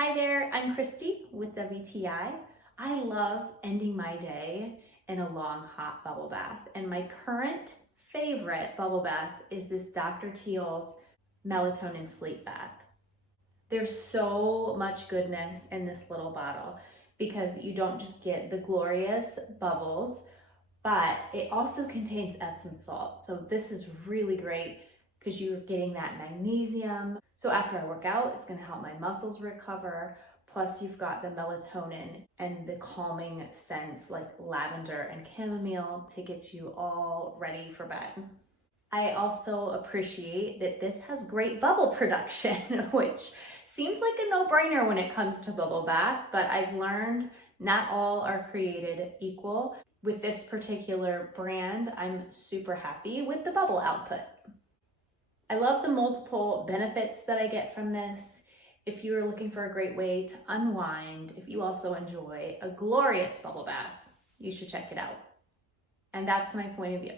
Hi there, I'm Christy with WTI. I love ending my day in a long hot bubble bath, and my current favorite bubble bath is this Dr. Teal's Melatonin Sleep Bath. There's so much goodness in this little bottle because you don't just get the glorious bubbles, but it also contains Epsom salt. So this is really great because you're getting that magnesium. So after I work out, it's gonna help my muscles recover. Plus you've got the melatonin and the calming scents like lavender and chamomile to get you all ready for bed. I also appreciate that this has great bubble production, which seems like a no-brainer when it comes to bubble bath, but I've learned not all are created equal. With this particular brand, I'm super happy with the bubble output. I love the multiple benefits that I get from this. If you're looking for a great way to unwind, if you also enjoy a glorious bubble bath, you should check it out. And that's my point of view.